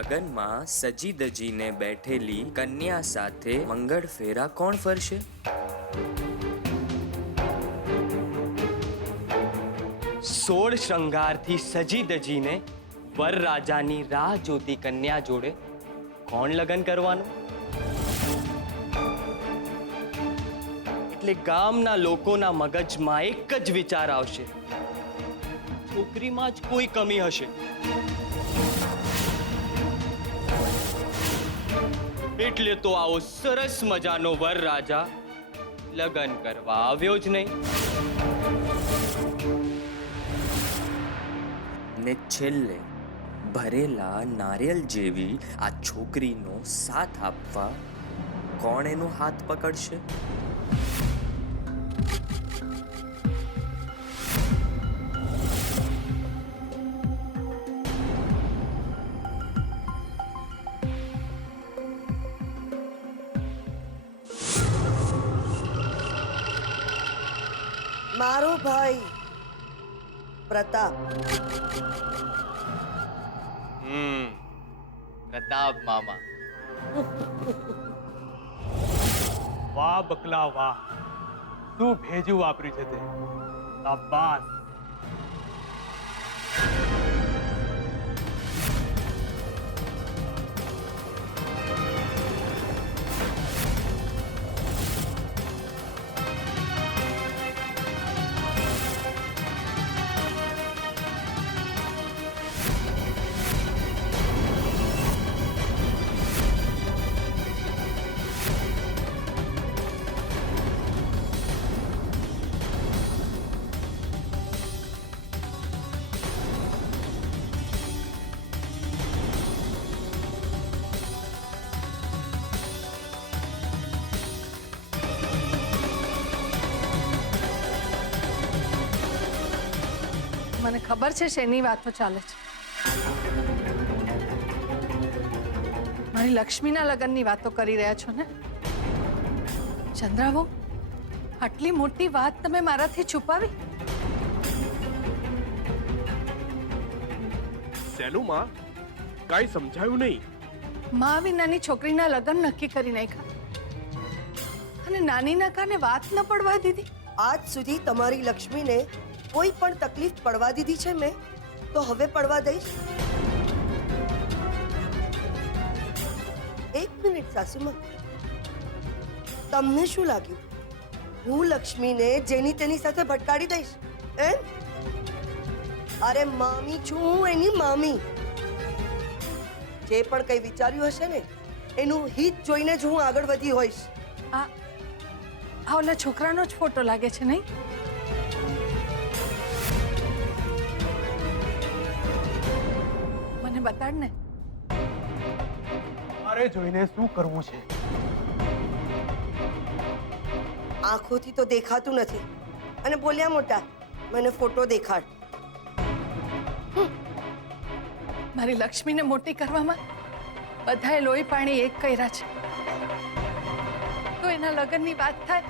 લગનમાં સજી દજીને બેઠેલી કન્યા સાથે મંગળ ફેરા કોણ ફરશે? સોળ શ્રૃંગારથી સજી દજીને વરરાજાની રાહ જોતી કન્યા જોડે કોણ લગ્ન કરવાનું? એટલે ગામના લોકોના મગજમાં એક જ વિચાર આવશે, છોકરીમાં જ કોઈ કમી હશે. એટલે તો આવો સરસ મજાનો વરરાજા લગ્ન કરવા આવ્યો જ નહીં. ને છેલ્લે ભરેલા નારિયેલ જેવી આ છોકરીનો સાથ આપવા કોણ એનો હાથ પકડશે? મારો ભાઈ પ્રતાપ. પ્રતાપ મામા. વાહ બકલા વાહ, શું ભેજું વાપર્યું છે તે. શાબાશ. મને ખબર છે શેની વાતો ચાલે છે. મારી લક્ષ્મીના લગ્નની વાતો કરી રહ્યા છો ને? ચંદ્રાવો, આટલી મોટી વાત તમે મારાથી છુપાવી? શેનું માં? કાંઈ સમજાયું નહીં. મા વિનાની છોકરીના લગ્ન નક્કી કરી નાખ્યા અને નાનીના કાને વાત ન પડવા દીધી. આજ સુધી તમારી લક્ષ્મીને કોઈ પણ તકલીફ પડવા દીધી છે મેં, તો હવે પડવા દઈશ? એક મિનિટ સાસુમાં, તમને શું લાગ્યું હું લક્ષ્મીને જેની તેની સાથે ભટકાડી દઈશ એમ? અરે મામી છું હું, એની મામી. જે પણ કંઈ વિચાર્યું હશે ને એનું હિત જોઈને જ હું આગળ વધી હોઈશ. આ ઓલા છોકરાનો જ ફોટો લાગે છે નહીં? મને બતાડ ને. મારે જોઈને શું કરવું છે? આંખોથી તો દેખાતું નથી અને બોલ્યા મોટા, મને ફોટો દેખાડ. મારી લક્ષ્મીને મોટી કરવામાં બધાએ લોહી પાણી એક કર્યા છે. તો એના લગ્નની વાત થાય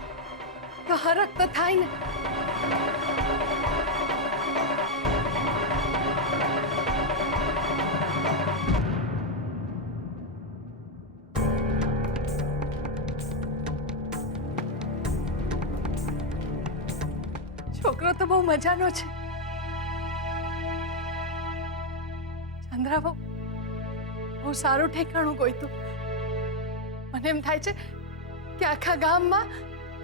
તો હરખ તો થાય ને. છોકરો તો બહુ મજાનો છે. ચંદ્રાવો, બહુ સારું ઠેકાણું ગોઈતું. મને એમ થાય છે કે આખા ગામમાં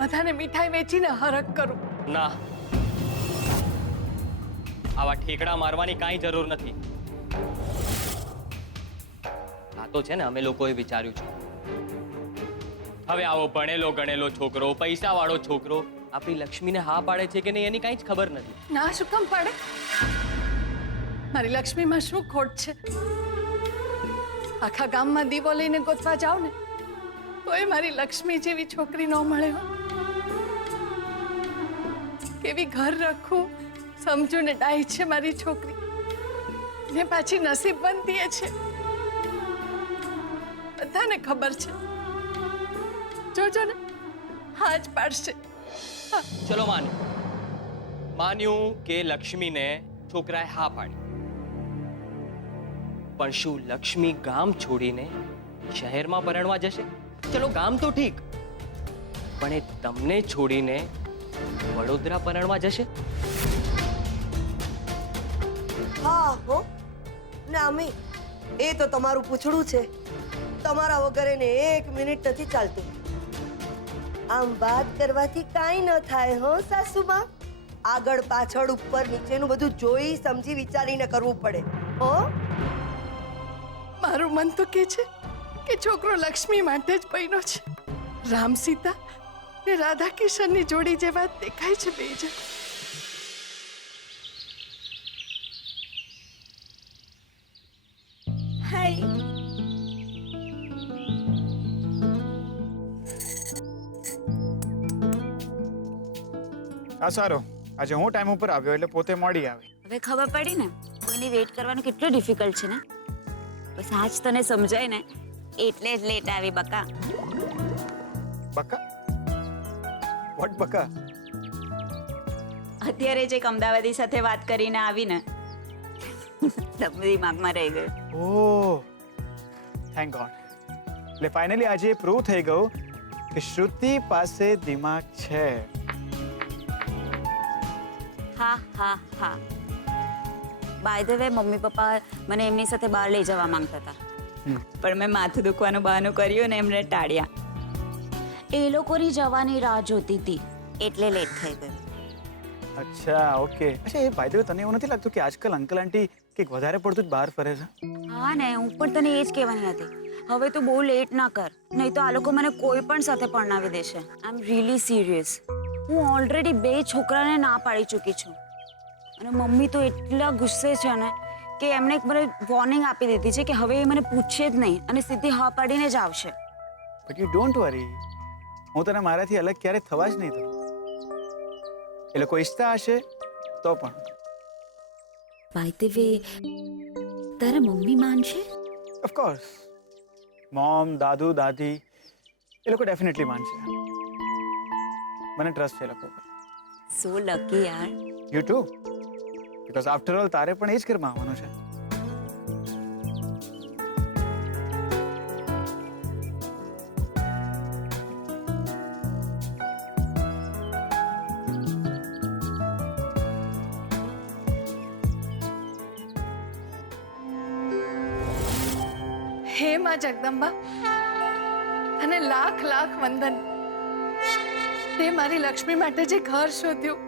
બધાને મીઠાઈ વેચીને હરખ કરું. ના, આવા ઠેકડા મારવાની કાંઈ જરૂર નથી. આ તો છે ને અમે લોકોએ વિચાર્યું છે. હવે આવો ભણેલો ગણેલો છોકરો, પૈસાવાળો છોકરો આપણી લક્ષ્મીને હા પાડે છે કે નહીં એની કાંઈ જ ખબર નથી. ના શું કામ પાડે? મારી લક્ષ્મીમાં શું ખોટ છે? આખા ગામમાં દીવો લઈને ગોતવા જાવ ને તો એ મારી લક્ષ્મી જેવી છોકરી ન મળે. કેવી ઘર રખું સમજુ ને ડાય છે મારી છોકરી, ને પાછી નસીબવંતી છે. બધાને ખબર છે. જોજો ને, હા જ પાડશે. ચલો માન્યું કે લક્ષ્મીને છોકરાએ હા પાડી. પણ શું લક્ષ્મી ગામ છોડીને શહેરમાં પરણવા જશે? ચલો ગામ તો ઠીક, પણ એ તમને છોડીને વડોદરા પરણવા જશે? હા હો નામી, એ તો તમારું પૂછડું છે. તમારા વગર એને 1 મિનિટ નથી ચાલતું. આમ વાત કરવાથી કાંઈ ન થાય હો સાસુમાં. આગળ પાછળ ઉપર નીચેનું બધું જોઈ સમજી વિચારીને કરવું પડે હો. મારું મન તો કે છે કે છોકરો લક્ષ્મી માટે જ બન્યો છે. રામ સીતા ને રાધા કિશનની જોડી જેવા દેખાય છે બે જણ. હાય. આ સારો, આજે હું ટાઈમ ઉપર આવ્યો એટલે પોતે મોડી આવી. હવે ખબર પડી ને કોઈની વેઇટ કરવાનું કેટલું ડિફિકલ્ટ છે ને. બસ આજ તને સમજાય ને એટલે જ લેટ આવી બકા. બકા? વોટ બકા? અત્યારે જ એક અમદાવાદી સાથે વાત કરીને આવી ને દિમાગમાં રહી ગયું. ઓહ, થેન્ક ગોડ. એટલે ફાઇનલી આજે પ્રૂવ થઈ ગયું કે શ્રુતિ પાસે દિમાગ છે. હા હા હા. By the way mummy papa મને એમની સાથે બહાર લઈ જવા માંગતા હતા, પણ મેં માથું દુખવાનું બહાનું કર્યું ને એમને ટાળ્યા. એ લોકોની જવાની રાહ જોતી હતી એટલે લેટ થઈ ગયું. અચ્છા, ઓકે. અચ્છા, એ બાય ધ વે તને એવું નથી લાગતું કે આજકાલ અંકલ આંટી કંઈક વધારે પડતું જ બહાર ફરે છે? હા ને, હું પણ તને એ જ કહેવાની હતી. હવે તું બહુ લેટ ના કર, નહીં તો આ લોકો મને કોઈ પણ સાથે પરણાવી દેશે. આઈ એમ રિયલી સિરિયસ. હું ઓલરેડી 2 છોકરાને ના પાડી ચૂકી છું અને મમ્મી તો એટલા ગુસ્સે છે ને કે એમણે મને વોર્નિંગ આપી દીધી છે કે હવે એ મને પૂછે જ નહીં અને સીધી હા પાડીને જ આવશે. બટ યુ ડોન્ટ વરી, હું તને મારાથી અલગ ક્યારે થવા જ નહીં દઉં. એ લોકો ઈચ્છતા હશે તો પણ. બાય ધ વે, તારા મમ્મી માનશે? ઓફકોર્સ, મોમ, દાદુ, દાદી એ લોકો ડેફિનેટલી માનશે. મને ટ્રસ્ટ છે એ લોકો પર. સો લકી યાર. You too, because after all તારે પણ એ જ ઘરમાં આવવાનું છે. હે માં જગદંબા, અને લાખ લાખ વંદન. તે મારી લક્ષ્મી માટે જે ઘર શોધ્યું,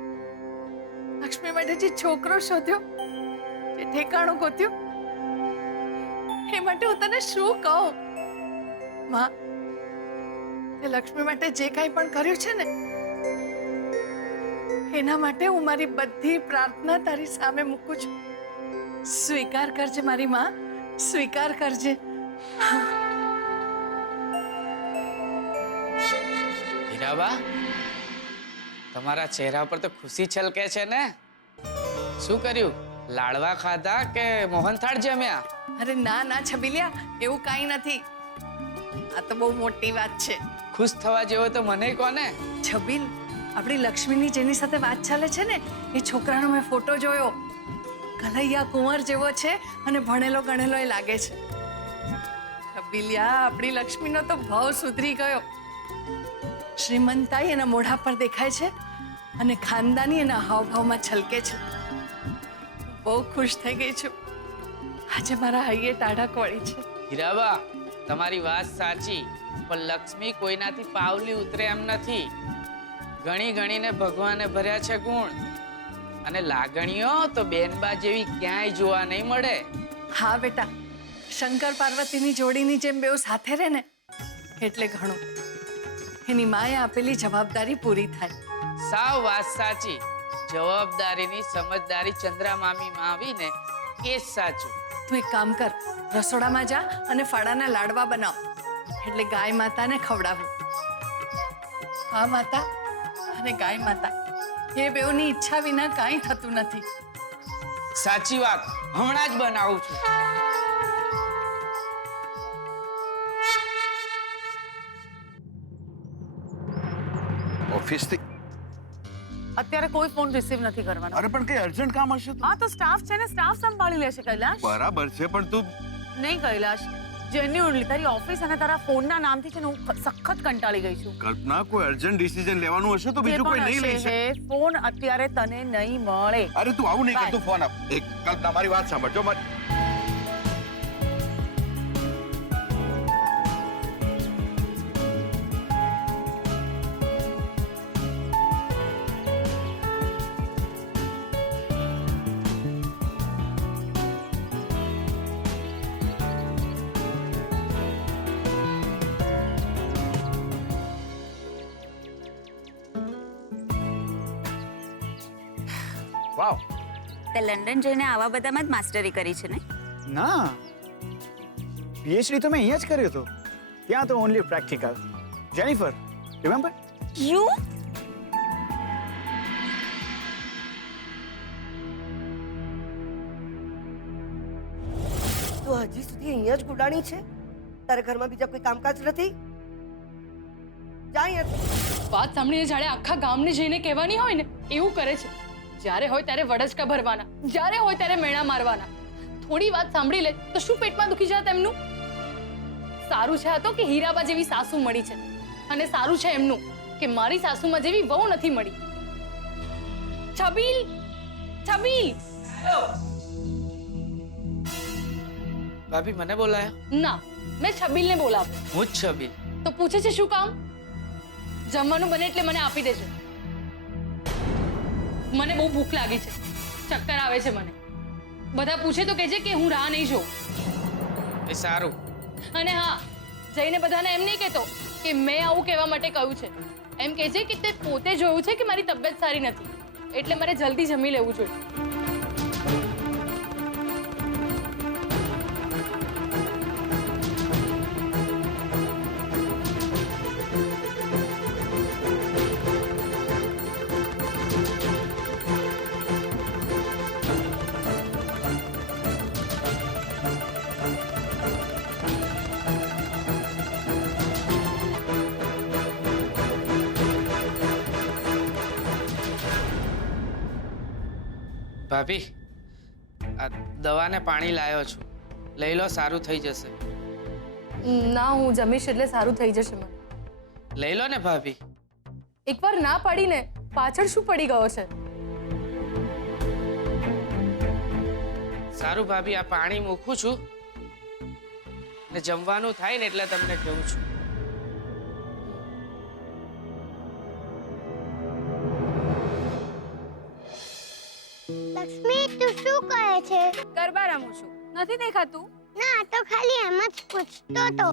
લક્ષ્મી માટે જે છોકરો શોધ્યો, જે ઠેકાણું ગોત્યું, એ માટે હું તને શું કહું માં. તે લક્ષ્મી માટે જે કાંઈ પણ કર્યું છે ને એના માટે હું મારી બધી પ્રાર્થના તારી સામે મૂકું છું. સ્વીકાર કરજે મારી માં, સ્વીકાર કરજે. હીરાબા, તમારા ચહેરા પર તો ખુશી છલકે છે ને. શું કર્યું? લાડવા ખાધા કે મોહનથાળ જમ્યા? અરે ના ના છબીલિયા, એવું કાંઈ નથી. આ તો બહુ મોટી વાત છે. ખુશ થવા જેવો તો મને કોને. છબીલ, આપણી લક્ષ્મીની જેની સાથે વાત ચાલે છે ને એ છોકરાનો મેં ફોટો જોયો. કનૈયા કુંવર જેવો છે અને ભણેલો ગણેલો એ લાગે છે. છબીલિયા, આપણી લક્ષ્મીનો તો ભાવ સુધરી ગયો. શ્રીમંતાઈ એના મોઢા પર દેખાય છે અને ખાનદાની એના હાવભાવમાં છલકે છે. બહુ ખુશ થઈ ગઈ છું. આજે મારા હૈયે ટાઢક વળી છે. હીરાબા, તમારી વાત સાચી, પણ લક્ષ્મી કોઈનાથી પાવલી ઉતરે એમ નથી. ગણી ગણીને ભગવાને ભર્યા છે ગુણ, અને લાગણીઓ તો બેનબા જેવી ક્યાંય જોવા નહીં મળે. હા બેટા, શંકર પાર્વતીની જોડીની જેમ બેઉ સાથે રહે ને એટલે ઘણું. એની માએ આપેલી જવાબદારી પૂરી થાય. સાવ વાત સાચી. જવાબદારીની સમજદારી ચંદ્રા મામીમાં આવીને એ જ સાચું. તું એક કામ કર, રસોડામાં જા અને ફાડાના લાડવા બનાવ એટલે ગાય માતાને ખવડાવું. હા માતા અને ગાય માતા, એ બેઉની ઈચ્છા વિના કાંઈ થતું નથી. સાચી વાત, હમણાં જ બનાવું છું. ઓફિસથી અત્યારે કોઈ ફોન રિસીવ નથી કરવાનો. અરે પણ કઈ અર્જન્ટ કામ હશે તો હા તો સ્ટાફ છે ને, સ્ટાફ સંભાળી લેશે કૈલાશ. બરાબર છે, પણ તું નહીં કૈલાશ, જેન્યુઅનલી તારી ઓફિસ અને તારા ફોનના નામથી છે ને હું સખત કંટાળી ગઈ છું. કલ્પના, કોઈ અર્જન્ટ ડિસિઝન લેવાનું હશે તો બીજું કોઈ નહીં લઈ શકે. ફોન અત્યારે તને નહીં મળે. અરે તું આવું નહીં Bye. કરતું, ફોન આપ. એક કલ્પના, મારી વાત સાંભળજો. વાવ. તે લંડન જઈને આવા બધામાં જ માસ્ટરી કરી છે ને? ના, પીએચડી તો મેં અહીંયા જ કર્યું હતું. ત્યાં તો only practical. Jennifer, remember? You તો હજી સુધી અહીંયા જ ગુડાણી છે? તારા ઘરમાં બીજા કોઈ કામકાજ નથી? જા અહીંયાથી. વાત સાંભળીને જાણે આખા ગામને જઈને કહેવાની હોય ને એવું કરે છે. જ્યારે હોય ત્યારે વડચકા ભરવાના, જ્યારે હોય ત્યારે મેણા મારવાના. થોડી વાત સાંભળી લે તો શું પેટમાં દુખી જાય તેમનું? સારું છે આ તો કે હીરાબા જેવી સાસુ મળી છે, અને સારું છે એમનું કે મારી સાસુમાં જેવી વહુ નથી મળી. છબીલ, છબીલ. ભાભી મને બોલાયા? ના, મેં છબીલને બોલાવ્યો. હું જ છબીલ. તો પૂછે છે શું કામ? જમવાનું બને એટલે મને આપી દેજો. મને બહુ ભૂખ લાગી છે, ચક્કર આવે છે મને. બધા પૂછે તો કહેજે કે હું રાહ નહીં જોઉં. એ સારું. અને હા, જઈને બધાને એમ નહીં કહેતો કે મેં આવું કહેવા માટે કહ્યું છે. એમ કહેજે કે તે પોતે જોયું છે કે મારી તબિયત સારી નથી, એટલે મારે જલ્દી જમી લેવું જોઈએ. ભાભી, આ દવાને પાણી લાવ્યો છું, લઈ લો, સારું થઈ જશે. ના, હું જમીશ એટલે સારું થઈ જશે મને. લઈ લો ને ભાભી. એકવાર ના પાડીને પાછળ શું પડી ગયો છે? સારું ભાભી, આ પાણી મૂકું છું ને જમવાનું થાય ને એટલે તમને કહું છું. લક્ષ્મી, તું શું કહે છે? ગરબા રમું છું, નથી દેખાતું? ના, તો ખાલી એમ જ પૂછતો તો.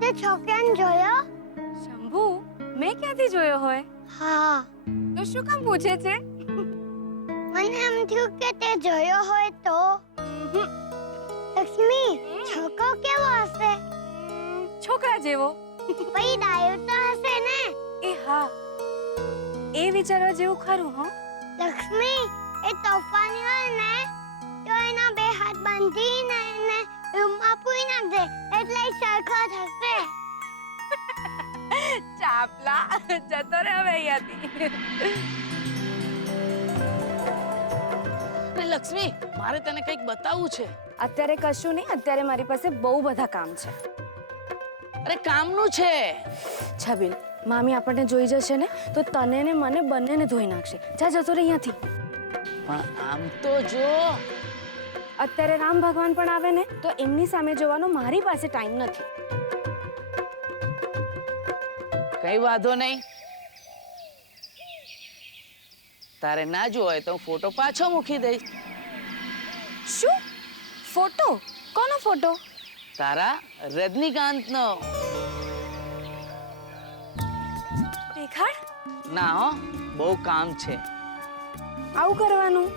તે છોકરાને જોયો? શંભુ, મેં ક્યાંથી જોયો હોય? હા, તો શું કામ પૂછે છે? મને એમ થયું કે તે જોયો હોય તો. લક્ષ્મી, છોકરો કેવો હશે? છોકરા જેવો. પછી ડાયો તો હશે ને? એ હા, એ વિચારવા જેવું ખરું. હો લક્ષ્મી, એ તોફાની હોય ને તો એના બે હાથ બાંધીને એને રૂમમાં પૂરી નાખજે, એટલે એ સરખો થશે. ચાપલા, જતો રહે હવે અહીંયાથી. લક્ષ્મી, મારે તને કંઈક બતાવવું છે. અત્યારે કશું નહીં, અત્યારે મારી પાસે બહુ બધા કામ છે. અરે કામનું છે. છબીલ, મામી આપણને જોઈ જશે ને તો તને ને મને બંનેને ધોઈ નાખશે. જા, જતો રહે અહીંયાથી. પણ આમ તો જો, અત્યારે રામ ભગવાન પણ આવે ને તો એમની સામે જોવાનો મારી પાસે ટાઈમ નથી. કઈ વાંધો નહીં. તારે ના જોવો હોય તો હું ફોટો પાછો મૂકી દઈશ. શું ફોટો? કોનો ફોટો? તારા રજનીકાંતનો. દેખાડ. ના હો, બહુ કામ છે. આવું કરવાનું?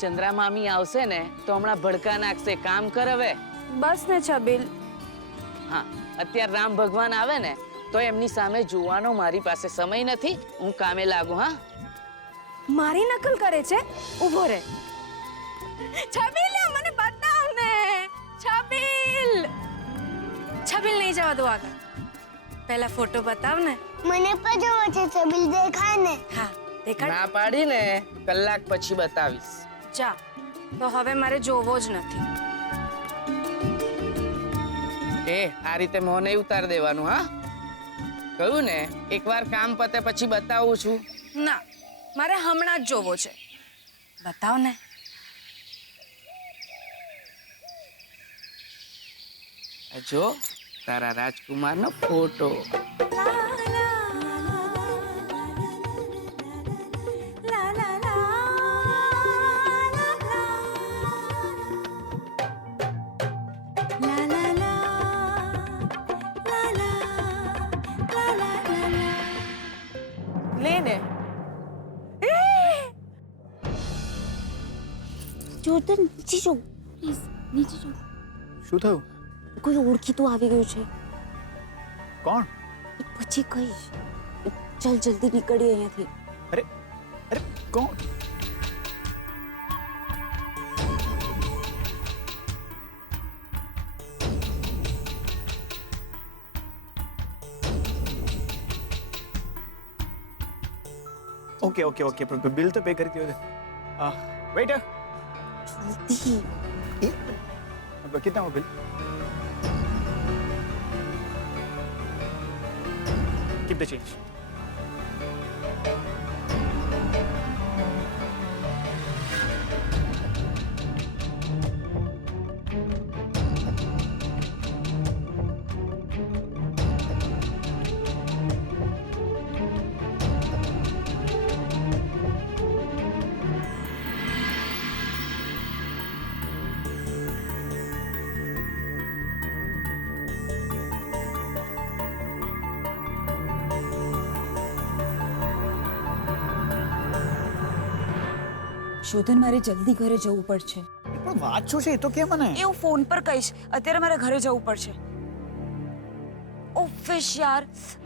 ચંદ્રા મામી આવશે ને તો હમણાં ભડકા નાખશે. કામ કર હવે. બસ ને છબીલ. હા, અત્યારે રામ ભગવાન આવે ને તો એમની સામે જોવાનો મારી પાસે સમય નથી. હું કામે લાગુ. હા, મારી નકલ કરે છે? ઊભો રહે. છબીલ, મને બતાવ ને. છબીલ, છબીલ નહીં જવા દો આગળ. પહેલા ફોટો બતાવ ને. મને પણ જોવો છે, છબીલ દેખાય ને? હા, દેખાડ. ના પાડી ને, કલાક પછી બતાવીશ. જા, તો હવે મારે જોવો જ નથી. એ આ રીતે મોં નહીં ઉતાર દેવાનું, હા? કહ્યું ને, એકવાર કામ પતે પછી બતાવું છું. ના, મારે હમણાં જ જોવો છે. બતાવ ને. આ જો તારા રાજકુમારનો ફોટો. લે ને. જોતન નીચે જો પ્લીઝ, નીચે જો. શું થયું? કોઈ ઓળખીતું આવી ગયું છે. કોણ? પછી કહીશ. ચાલ જલ્દી નીકળીએ અહીંયાથી. અરે અરે કોણ? ओके ओके ओके बिल तो पे कर दियो. वेटर જલ્દી. कितना हुआ bill? Keep the change. Shodhan, મારે જલ્દી ઘરે જવું પડશે. પણ વાત શું છે એ તો કે મને. એ હું ફોન પર કહીશ. અત્યારે મારે ઘરે જવું પડશે. ઓ ફિશ યાર,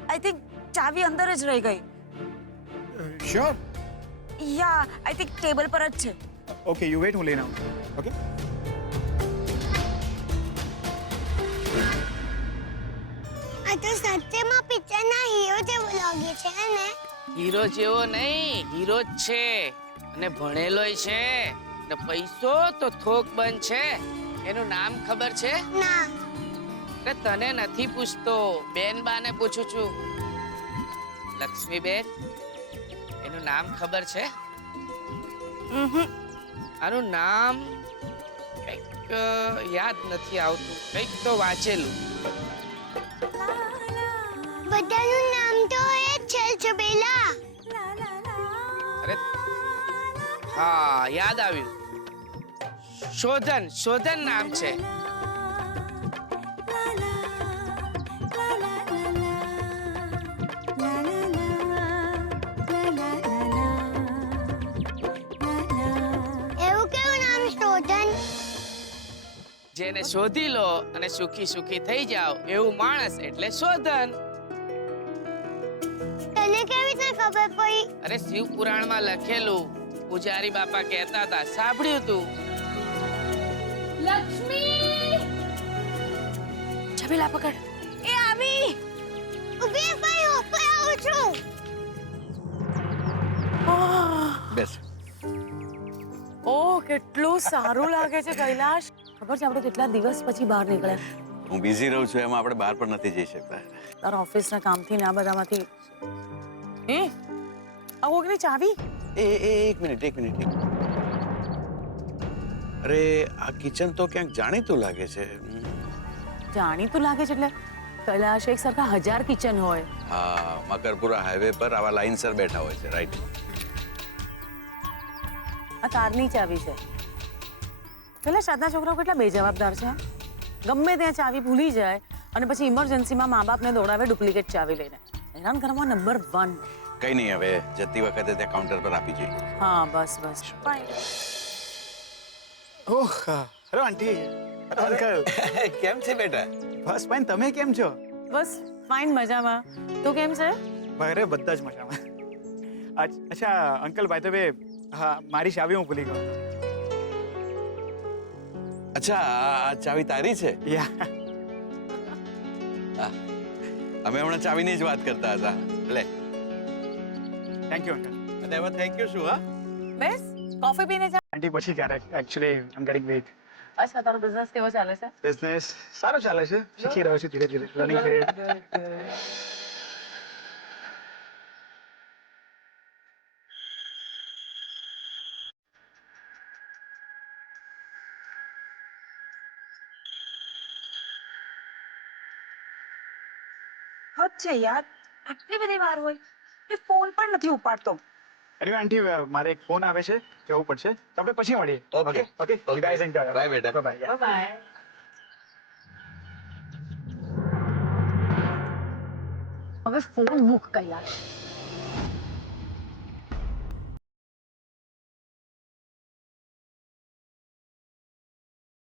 આઈ થિંક ચાવી અંદર જ રહી ગઈ. Sure? Yeah, I think table પર જ છે. ઓકે યુ વેટ, હું લઈને આવું. ઓકે. આ તો સત્યમાં પિક્ચરના હીરો જેવો લાગે છે ને. હીરો જેવો નહીં, હીરો જ છે અને ભણેલોય છે ને પૈસો તો થોક બંધ છે. એનું નામ ખબર છે? ના. અરે તને નથી પૂછતો, બેન બાને પૂછું છું. લક્ષ્મીબેન, એનું નામ ખબર છે? આનું નામ કંઈક યાદ નથી આવતું, કંઈક તો વાંચેલું. બધાનું નામ તો એ જ છે, છબેલા. અરે હા, યાદ આવ્યું. શોધન, શોધન નામ છે. એવું કેવું નામ શોધન? જેને શોધી લો અને સુખી સુખી થઈ જાઓ એવું માણસ એટલે શોધન. તને કેવી રીતે ખબર પડી? અરે શિવ પુરાણમાં લખેલું, પૂજારી બાપા કહેતા હતા, સાંભળ્યું તું. લક્ષ્મી! છબીલા પકડ. એ આવી. ઉભી ભાઈ, ઉપર આવું છું. બેસ. ઓહ, કેટલું સારું લાગે છે કૈલાશ. ખબર છે આપણે કેટલા દિવસ પછી બહાર નીકળ્યા. હું બિઝી રહું છું, એમાં આપણે બહાર પણ નથી જઈ શકતા. તારા ઓફિસના કામથી ને આ બધામાંથી. આ ઓગની ચાવી. એક મિનિટ. અરે આ કિચન તો ક્યાંક જાણીતું લાગે છે. જાણીતું લાગે છે એટલે કૈલાશ એક સરખા 1000 કિચન હોય. હા, મકરપુરા હાઈવે પર આવા લાઇનસર બેઠા હોય છે, રાઈટ? આ કારની ચાવી છે. કૈલાશ, આજના છોકરાઓ કેટલા બેજવાબદાર છે. ગમે ત્યાં ચાવી ભૂલી જાય અને પછી ઇમરજન્સીમાં મા બાપને દોડાવે ડુપ્લિકેટ ચાવી લઈને. હેરાન કરવામાં નંબર 1. કઈ નહીં, હવે જતી વખતે ત્યાં કાઉન્ટર પર આપી જઈએ. હા, બસ. ઓહ, હેલો આંટી. Hello uncle. કેમ છે બેટા? બસ ફાઇન. તમે કેમ છો? બસ ફાઇન, મજામાં. તું કેમ છે? અરે બધા જ મજામાં. અચ્છા અંકલ, બાય ધ વે, હા, મારી ચાવી હું ભૂલી ગયો. અચ્છા, આ ચાવી તારી છે? યા. અમે હમણાં ચાવીની જ વાત કરતા હતા. લે. Thank you uncle. અને એમાં થેન્ક યુ શું? હા, બેસ, કોફી પીને જા. આંટી પછી ક્યારેક. Actually I am getting late. અચ્છા તારો બિઝનેસ કેવો ચાલે છે? બિઝનેસ સારો ચાલે છે, શીખી રહ્યો છું ધીરે ધીરે, રનિંગ છે. હદ છે યાર, આટલી બધી વાર હોય એ ફોન પણ નથી ઉપાડતો. અરે આંટી મારે એક ફોન આવે છે, જવું પડશે, તો આપણે પછી મળીએ. Okay okay guys enjoy. Bye બેટા. Bye bye. હવે ફોન મૂક કૈલાશ.